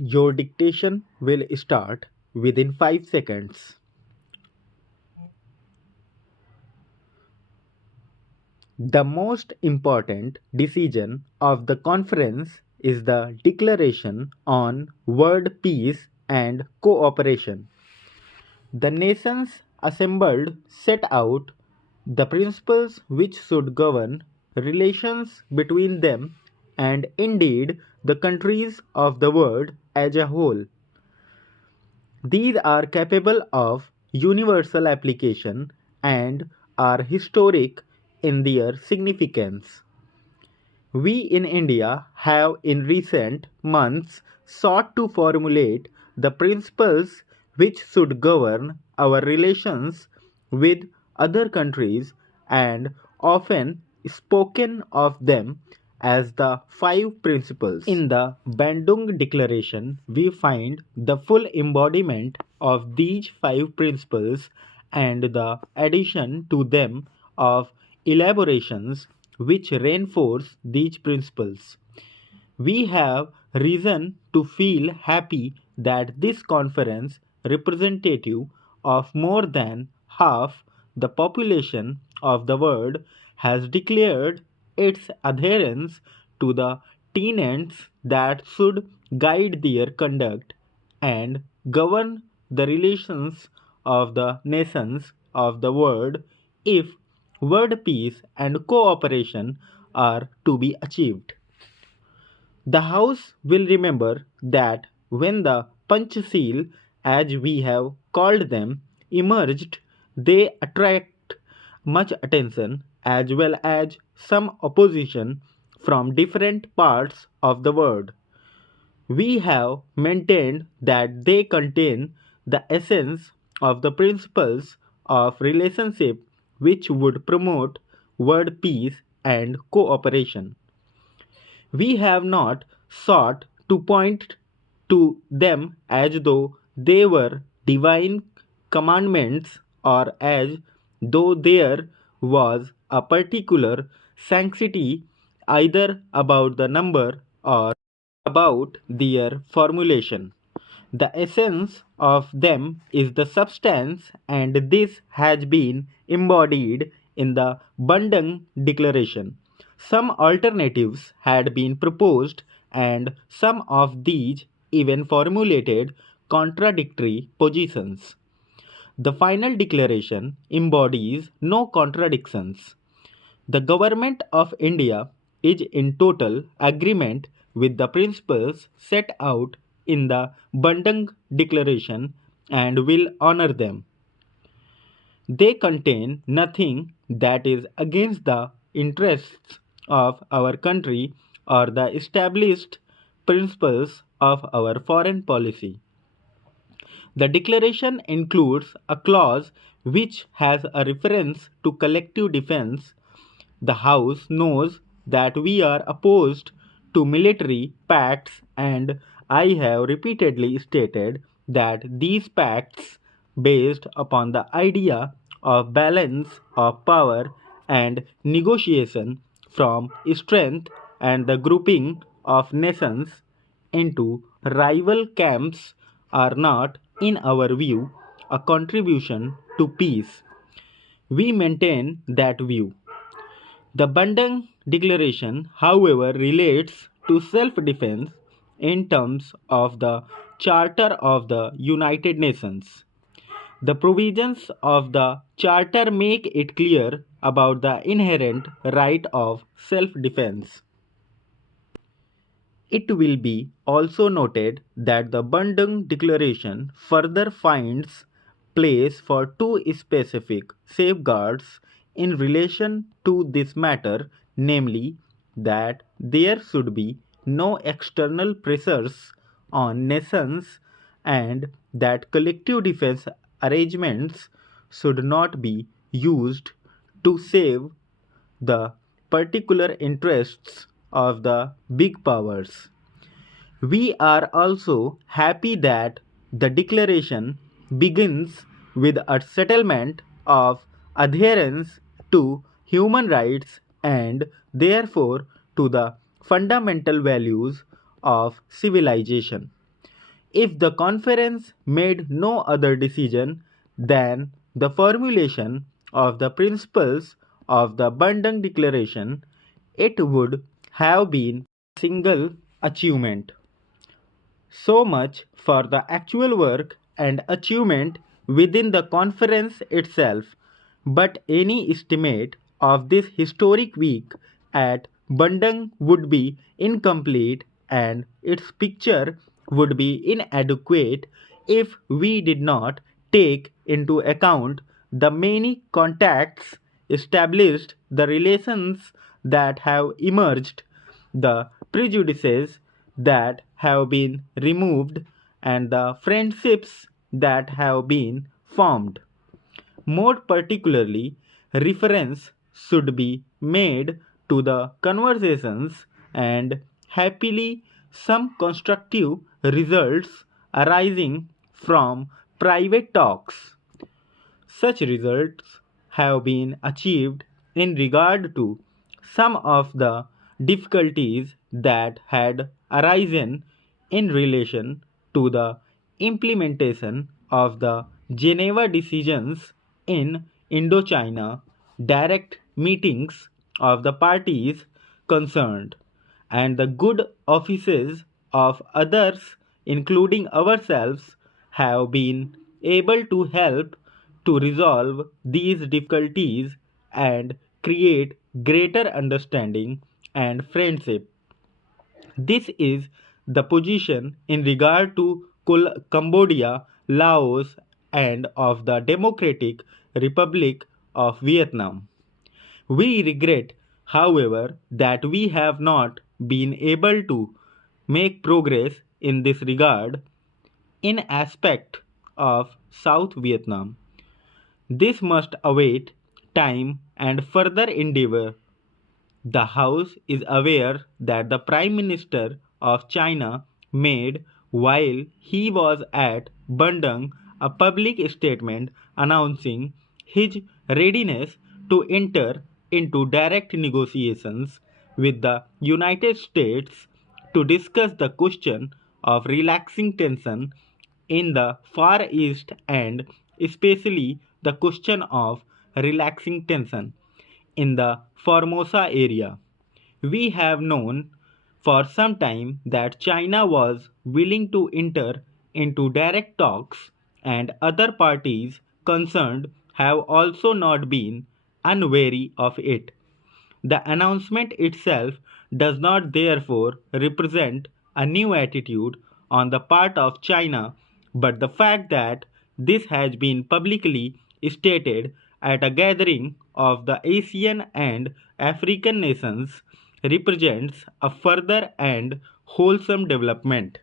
Your dictation will start within 5 seconds. The most important decision of the conference is the Declaration on World Peace and Cooperation. The nations assembled set out the principles which should govern relations between them and indeed the countries of the world as a whole. These are capable of universal application and are historic in their significance. We in India have in recent months sought to formulate the principles which should govern our relations with other countries and often spoken of them as the five principles. In the Bandung Declaration, we find the full embodiment of these five principles and the addition to them of elaborations which reinforce these principles. We have reason to feel happy that this conference, representative of more than half the population of the world, has declared its adherence to the tenets that should guide their conduct and govern the relations of the nations of the world if world peace and cooperation are to be achieved. The House will remember that when the Panchsheel, as we have called them, emerged, they attract much attention as well as some opposition from different parts of the world. We have maintained that they contain the essence of the principles of relationship which would promote world peace and cooperation. We have not sought to point to them as though they were divine commandments or as though there was a particular sanctity either about the number or about their formulation. The essence of them is the substance, and this has been embodied in the Bandung Declaration. Some alternatives had been proposed, and some of these even formulated contradictory positions. The final declaration embodies no contradictions. The Government of India is in total agreement with the principles set out in the Bandung Declaration and will honor them. They contain nothing that is against the interests of our country or the established principles of our foreign policy. The declaration includes a clause which has a reference to collective defense. The House knows that we are opposed to military pacts, and I have repeatedly stated that these pacts, based upon the idea of balance of power and negotiation from strength and the grouping of nations into rival camps, are not, in our view, a contribution to peace. We maintain that view. The Bandung Declaration, however, relates to self defense in terms of the Charter of the United Nations. The provisions of the Charter make it clear about the inherent right of self defense. It will be also noted that the Bandung Declaration further finds place for two specific safeguards in relation to this matter, namely that there should be no external pressures on nations and that collective defense arrangements should not be used to save the particular interests of the big powers. We are also happy that the declaration begins with a settlement of adherence to human rights and therefore to the fundamental values of civilization. If the conference made no other decision than the formulation of the principles of the Bandung Declaration, it would have been a single achievement. So much for the actual work and achievement within the conference itself, but any estimate of this historic week at Bandung would be incomplete and its picture would be inadequate if we did not take into account the many contacts established, the relations that have emerged, the prejudices that have been removed, and the friendships that have been formed. More particularly, reference should be made to the conversations and happily some constructive results arising from private talks. Such results have been achieved in regard to some of the difficulties that had arisen in relation to the implementation of the Geneva decisions in Indochina, direct meetings of the parties concerned, and the good offices of others, including ourselves, have been able to help to resolve these difficulties and create greater understanding and friendship. This is the position in regard to Cambodia, Laos, and of the Democratic Republic of Vietnam. We regret, however, that we have not been able to make progress in this regard in aspect of South Vietnam. This must await time and further endeavor. The House is aware that the Prime Minister of China made, while he was at Bandung, a public statement announcing his readiness to enter into direct negotiations with the United States to discuss the question of relaxing tension in the Far East and especially the question of relaxing tension in the Formosa area. We have known for some time that China was willing to enter into direct talks, and other parties concerned have also not been unwary of it. The announcement itself does not therefore represent a new attitude on the part of China, but the fact that this has been publicly stated at a gathering of the Asian and African nations represents a further and wholesome development.